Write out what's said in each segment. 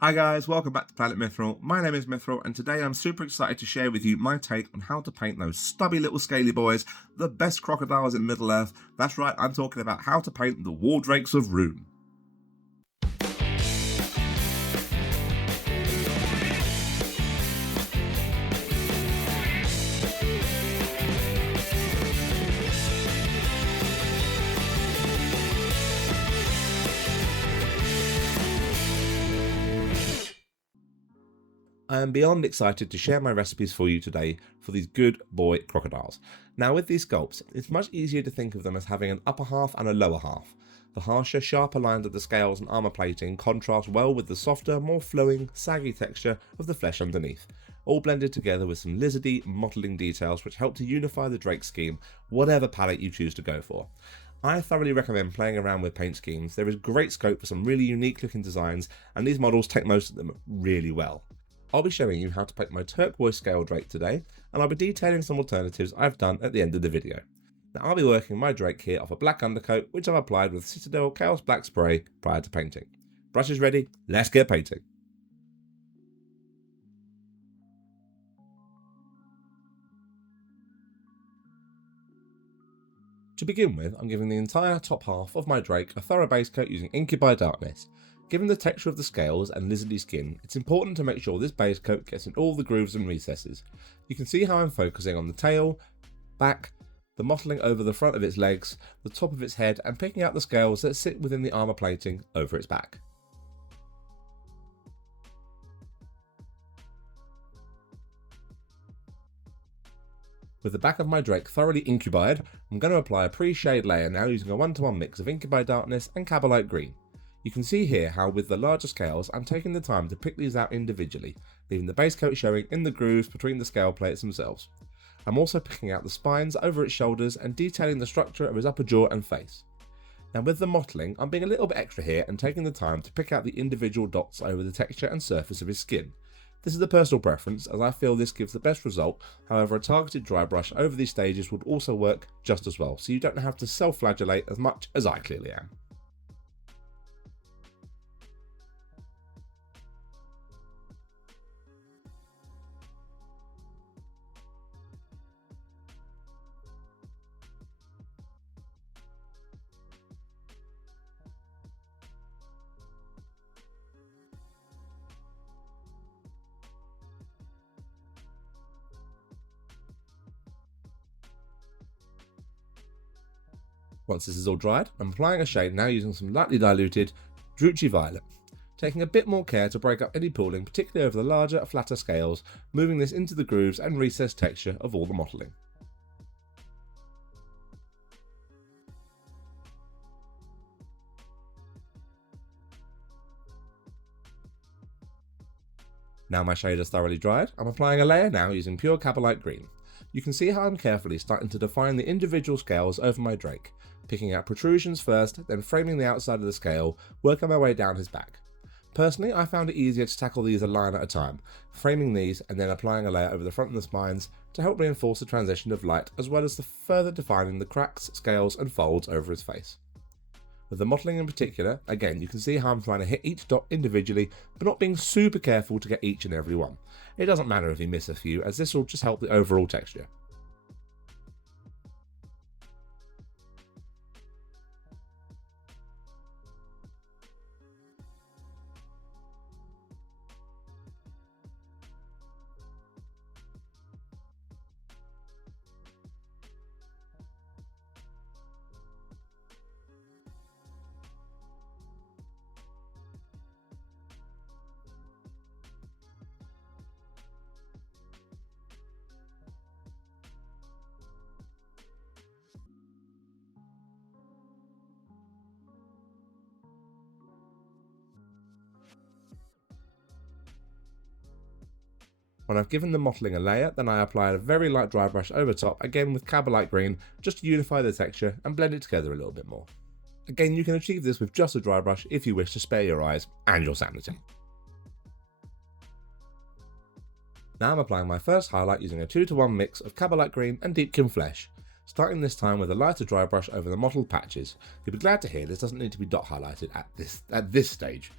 Hi guys, welcome back to Planet Mithril. My name is Mithril and today I'm super excited to share with you my take on how to paint those stubby little scaly boys, the best crocodiles in Middle-earth. That's right, I'm talking about how to paint the Wardrakes of Rhun. I am beyond excited to share my recipes for you today for these good boy crocodiles. Now with these sculpts, it's much easier to think of them as having an upper half and a lower half. The harsher, sharper lines of the scales and armour plating contrast well with the softer, more flowing, saggy texture of the flesh underneath, all blended together with some lizardy, mottling details which help to unify the Drake scheme, whatever palette you choose to go for. I thoroughly recommend playing around with paint schemes. There is great scope for some really unique looking designs, and these models take most of them really well. I'll be showing you how to paint my turquoise scale drake today, and I'll be detailing some alternatives I've done at the end of the video. Now I'll be working my drake here off a black undercoat which I've applied with Citadel Chaos Black spray prior to painting. Brush is ready, let's get painting. To begin with, I'm giving the entire top half of my drake a thorough base coat using Incubi Darkness. Given the texture of the scales and lizardy skin, it's important to make sure this base coat gets in all the grooves and recesses. You can see how I'm focusing on the tail, back, the mottling over the front of its legs, the top of its head, and picking out the scales that sit within the armour plating over its back. With the back of my drake thoroughly incubied, I'm going to apply a pre-shade layer now using a 1-to-1 mix of Incubi Darkness and Kabalite Green. You can see here how with the larger scales I'm taking the time to pick these out individually, leaving the base coat showing in the grooves between the scale plates themselves. I'm also picking out the spines over its shoulders and detailing the structure of his upper jaw and face. Now with the mottling, I'm being a little bit extra here and taking the time to pick out the individual dots over the texture and surface of his skin. This is a personal preference as I feel this gives the best result, however a targeted dry brush over these stages would also work just as well, so you don't have to self-flagellate as much as I clearly am. Once this is all dried, I'm applying a shade now using some lightly diluted Druchii Violet, taking a bit more care to break up any pooling, particularly over the larger, flatter scales, moving this into the grooves and recessed texture of all the mottling. Now my shade is thoroughly dried, I'm applying a layer now using pure Kabalite Green. You can see how I'm carefully starting to define the individual scales over my drake, picking out protrusions first, then framing the outside of the scale, working my way down his back. Personally, I found it easier to tackle these a line at a time, framing these and then applying a layer over the front of the spines to help reinforce the transition of light as well as the further defining the cracks, scales and folds over his face. With the mottling in particular, again you can see how I'm trying to hit each dot individually but not being super careful to get each and every one. It doesn't matter if you miss a few as this will just help the overall texture. When I've given the mottling a layer, then I apply a very light dry brush over top, again with Kabalite Green, just to unify the texture and blend it together a little bit more. Again, you can achieve this with just a dry brush if you wish to spare your eyes and your sanity. Now I'm applying my first highlight using a 2-to-1 mix of Kabalite Green and Deepkin Flesh, starting this time with a lighter dry brush over the mottled patches. You'll be glad to hear this doesn't need to be dot highlighted at this stage.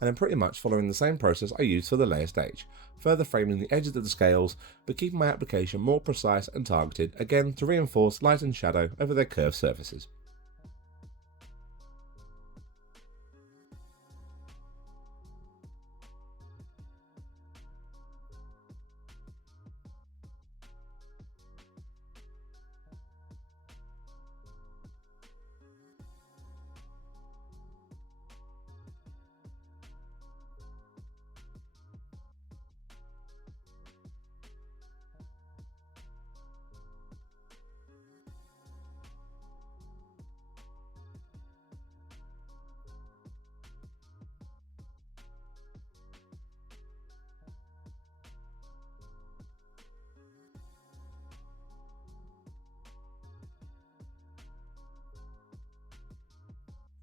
and I'm pretty much following the same process I used for the layer stage, further framing the edges of the scales but keeping my application more precise and targeted, again to reinforce light and shadow over their curved surfaces.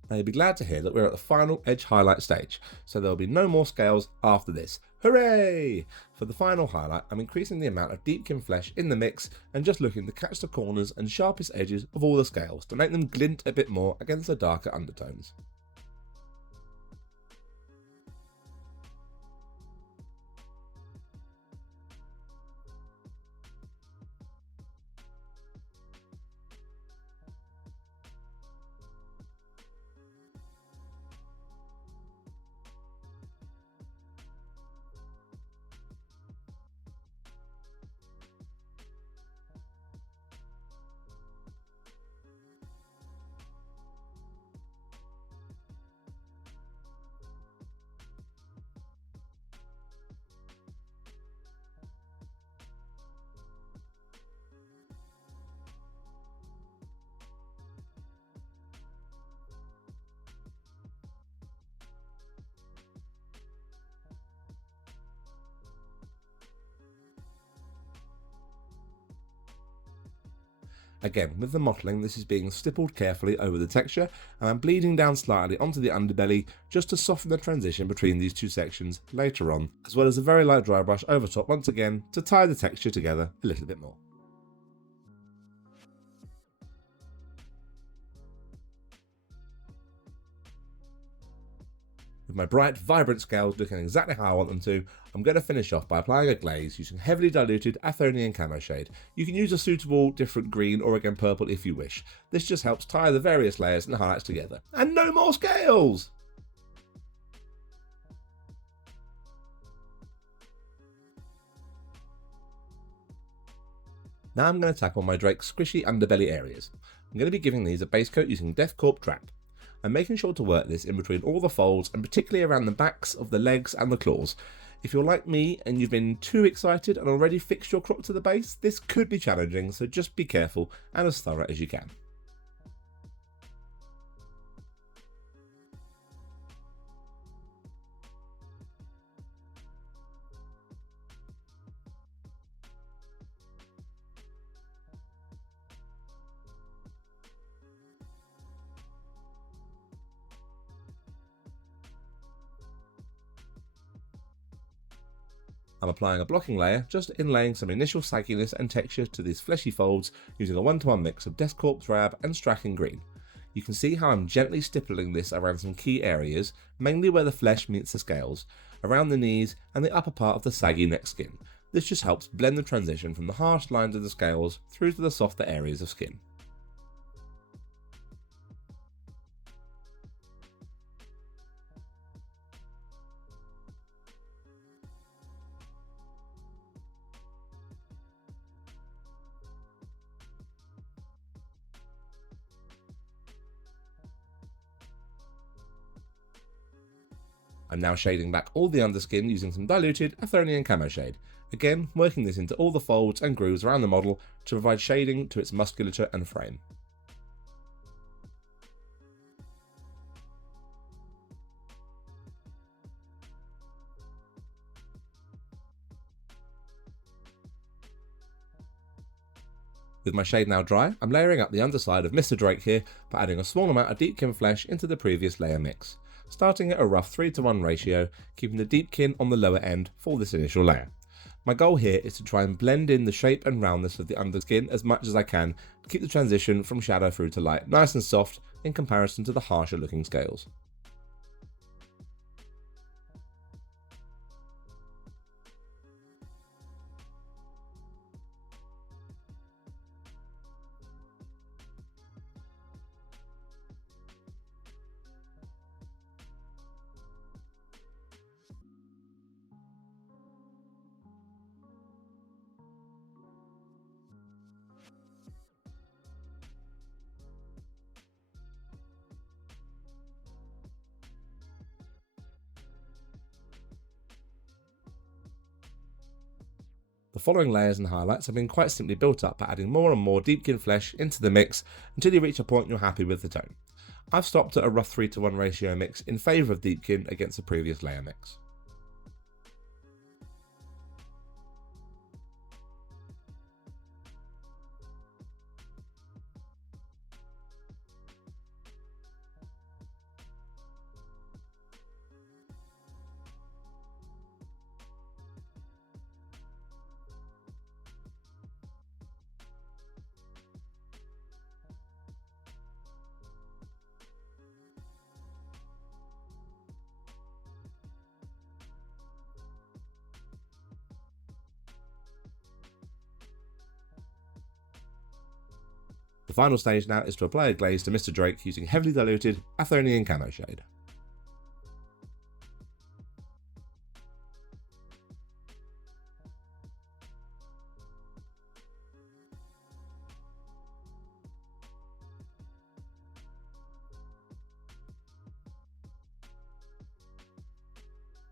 Now you'll be glad to hear that we're at the final edge highlight stage, so there will be no more scales after this. Hooray! For the final highlight, I'm increasing the amount of Deepkin Flesh in the mix and just looking to catch the corners and sharpest edges of all the scales to make them glint a bit more against the darker undertones. Again, with the mottling, this is being stippled carefully over the texture, and I'm bleeding down slightly onto the underbelly just to soften the transition between these two sections later on, as well as a very light dry brush over top once again to tie the texture together a little bit more. With my bright, vibrant scales looking exactly how I want them to, I'm going to finish off by applying a glaze using heavily diluted Athonian camo shade. You can use a suitable different green or again purple if you wish. This just helps tie the various layers and highlights together. And no more scales! Now I'm going to tackle my Drake's squishy underbelly areas. I'm going to be giving these a base coat using Death Korp Drab. I'm making sure to work this in between all the folds and particularly around the backs of the legs and the claws. If you're like me and you've been too excited and already fixed your crop to the base, this could be challenging, so just be careful and as thorough as you can. I'm applying a blocking layer, just inlaying some initial sagginess and texture to these fleshy folds using a 1-to-1 mix of Death Korp Drab and Straken Green. You can see how I'm gently stippling this around some key areas, mainly where the flesh meets the scales, around the knees and the upper part of the saggy neck skin. This just helps blend the transition from the harsh lines of the scales through to the softer areas of skin. I'm now shading back all the underskin using some diluted Athonian camo shade, again working this into all the folds and grooves around the model to provide shading to its musculature and frame. With my shade now dry, I'm layering up the underside of Mr. Drake here by adding a small amount of Deepkin Flesh into the previous layer mix, starting at a rough 3-to-1 ratio, keeping the Deepkin on the lower end for this initial layer. My goal here is to try and blend in the shape and roundness of the underskin as much as I can to keep the transition from shadow through to light nice and soft in comparison to the harsher looking scales. following layers and highlights have been quite simply built up by adding more and more Deepkin Flesh into the mix until you reach a point you're happy with the tone. I've stopped at a rough 3:1 ratio mix in favour of Deepkin against the previous layer mix. The final stage now is to apply a glaze to Mr. Drake using heavily diluted Athonian Camo Shade.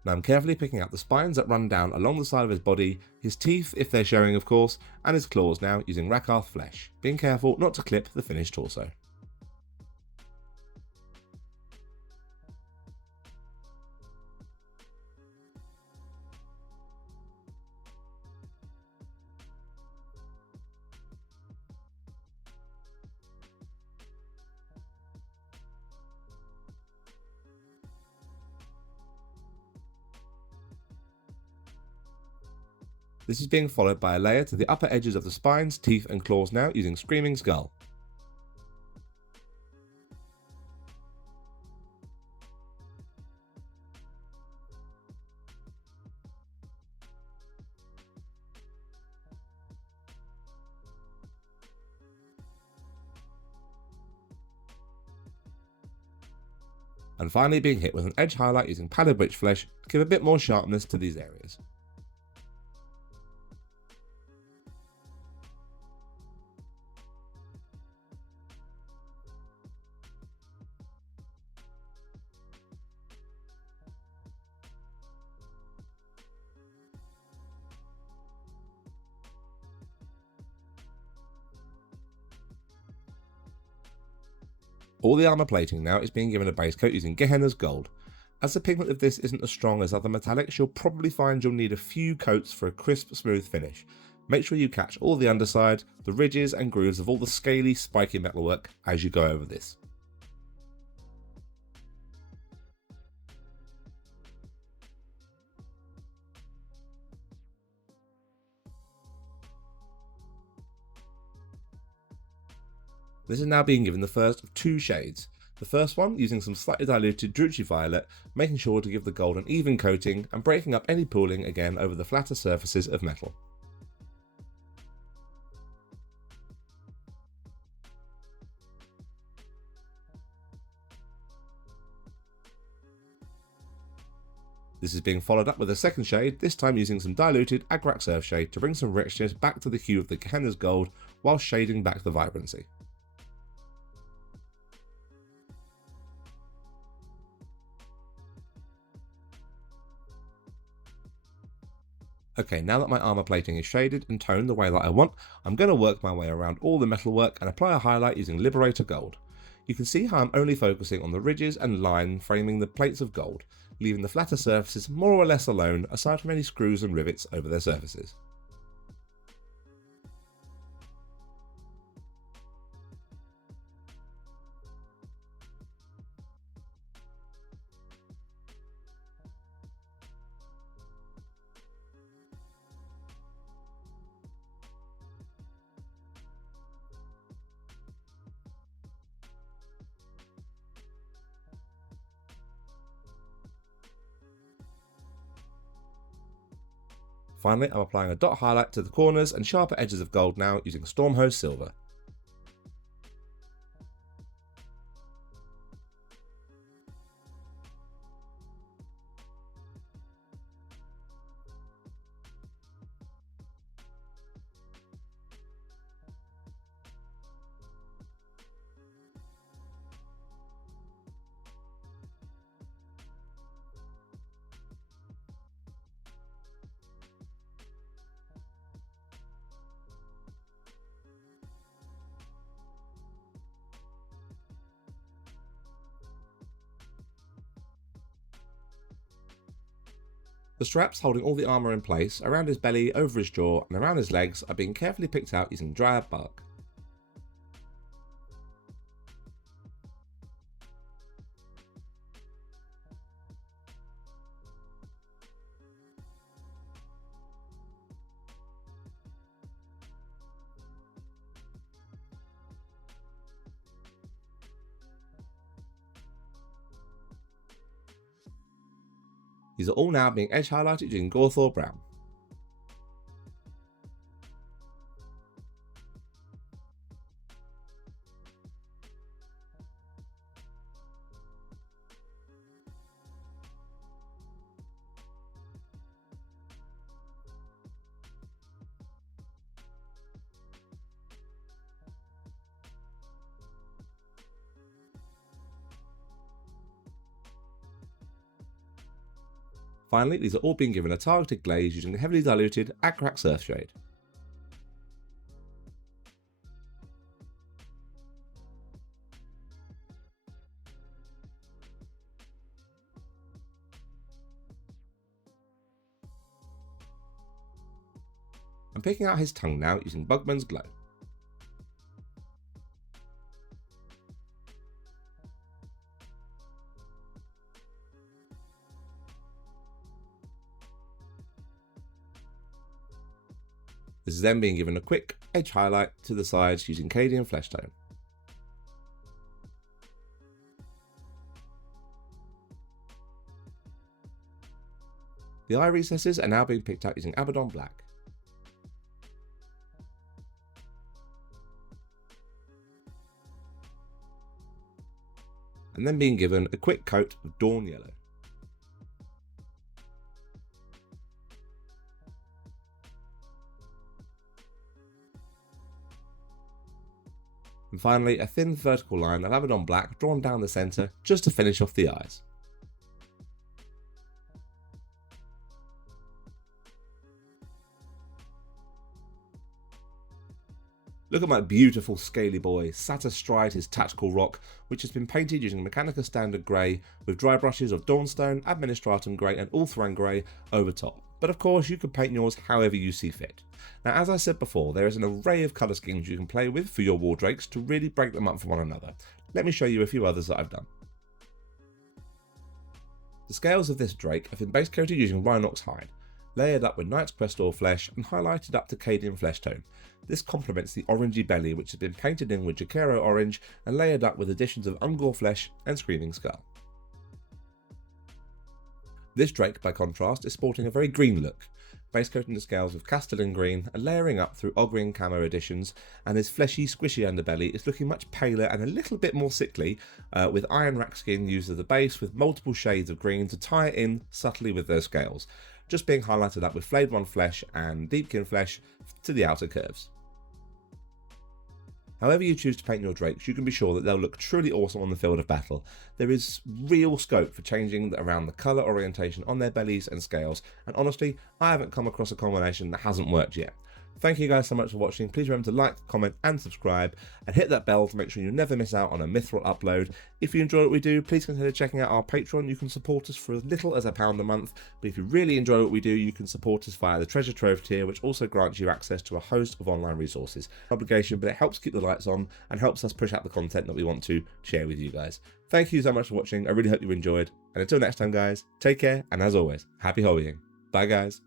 Now I'm carefully picking up the spines that run down along the side of his body, his teeth if they're showing of course, and his claws now using Rakarth Flesh, being careful not to clip the finished torso. This is being followed by a layer to the upper edges of the spines, teeth and claws now using Screaming Skull. And finally being hit with an edge highlight using Pallid Witch Flesh to give a bit more sharpness to these areas. All the armour plating now is being given a base coat using Gehennas Gold. As the pigment of this isn't as strong as other metallics, you'll probably find you'll need a few coats for a crisp, smooth finish. Make sure you catch all the underside, the ridges and grooves of all the scaly, spiky metalwork as you go over this. This is now being given the first of two shades. The first one using some slightly diluted Druchii Violet, making sure to give the gold an even coating and breaking up any pooling again over the flatter surfaces of metal. This is being followed up with a second shade, this time using some diluted Agrak Surf shade to bring some richness back to the hue of the Gehennas Gold while shading back the vibrancy. Okay, now that my armour plating is shaded and toned the way that I want, I'm going to work my way around all the metalwork and apply a highlight using Liberator Gold. You can see how I'm only focusing on the ridges and line framing the plates of gold, leaving the flatter surfaces more or less alone aside from any screws and rivets over their surfaces. Finally, I'm applying a dot highlight to the corners and sharper edges of gold now using Stormhost Silver. The straps holding all the armour in place around his belly, over his jaw and around his legs are being carefully picked out using Dryad Bark. These are all now being edge highlighted using Gorthor Brown. Finally, these are all being given a targeted glaze using the heavily diluted Rakarth Surfshade. I'm picking out his tongue now using Bugmans Glow. This is then being given a quick edge highlight to the sides using Cadian Fleshtone. The eye recesses are now being picked out using Abaddon Black. And then being given a quick coat of Dawn Yellow. And finally, a thin vertical line of Abaddon Black drawn down the centre just to finish off the eyes. Look at my beautiful scaly boy sat astride his tactical rock, which has been painted using Mechanica Standard Grey with dry brushes of Dawnstone, Administratum Grey and Ulthuan Grey over top. But of course you can paint yours however you see fit. Now, as I said before, there is an array of colour schemes you can play with for your war drakes to really break them up from one another. Let me show you a few others that I've done. The scales of this drake have been base coated using Rhinox hide, layered up with Knight's Crest or flesh and highlighted up to Cadian Fleshtone. This complements the orangey belly, which has been painted in with Jakero orange and layered up with additions of Ungor flesh and Screaming Skull. This drake, by contrast, is sporting a very green look, base coating the scales with Castellan Green and layering up through Ogrian camo additions, and his fleshy, squishy underbelly is looking much paler and a little bit more sickly, with iron rack skin used as the base with multiple shades of green to tie it in subtly with those scales, just being highlighted up with Flayed One Flesh and Deepkin Flesh to the outer curves. However you choose to paint your drakes, you can be sure that they'll look truly awesome on the field of battle. There is real scope for changing around the colour orientation on their bellies and scales, and honestly, I haven't come across a combination that hasn't worked yet. Thank you guys so much for watching. Please remember to like, comment and subscribe, and hit that bell to make sure you never miss out on a Mithril upload. If you enjoy what we do, please consider checking out our Patreon. You can support us for as little as £1 a month, but if you really enjoy what we do, you can support us via the Treasure Trove tier, which also grants you access to a host of online resources. Obligation, but it helps keep the lights on and helps us push out the content that we want to share with you guys. Thank you so much for watching. I really hope you enjoyed, and until next time guys, take care, and as always, happy hobbying. Bye guys.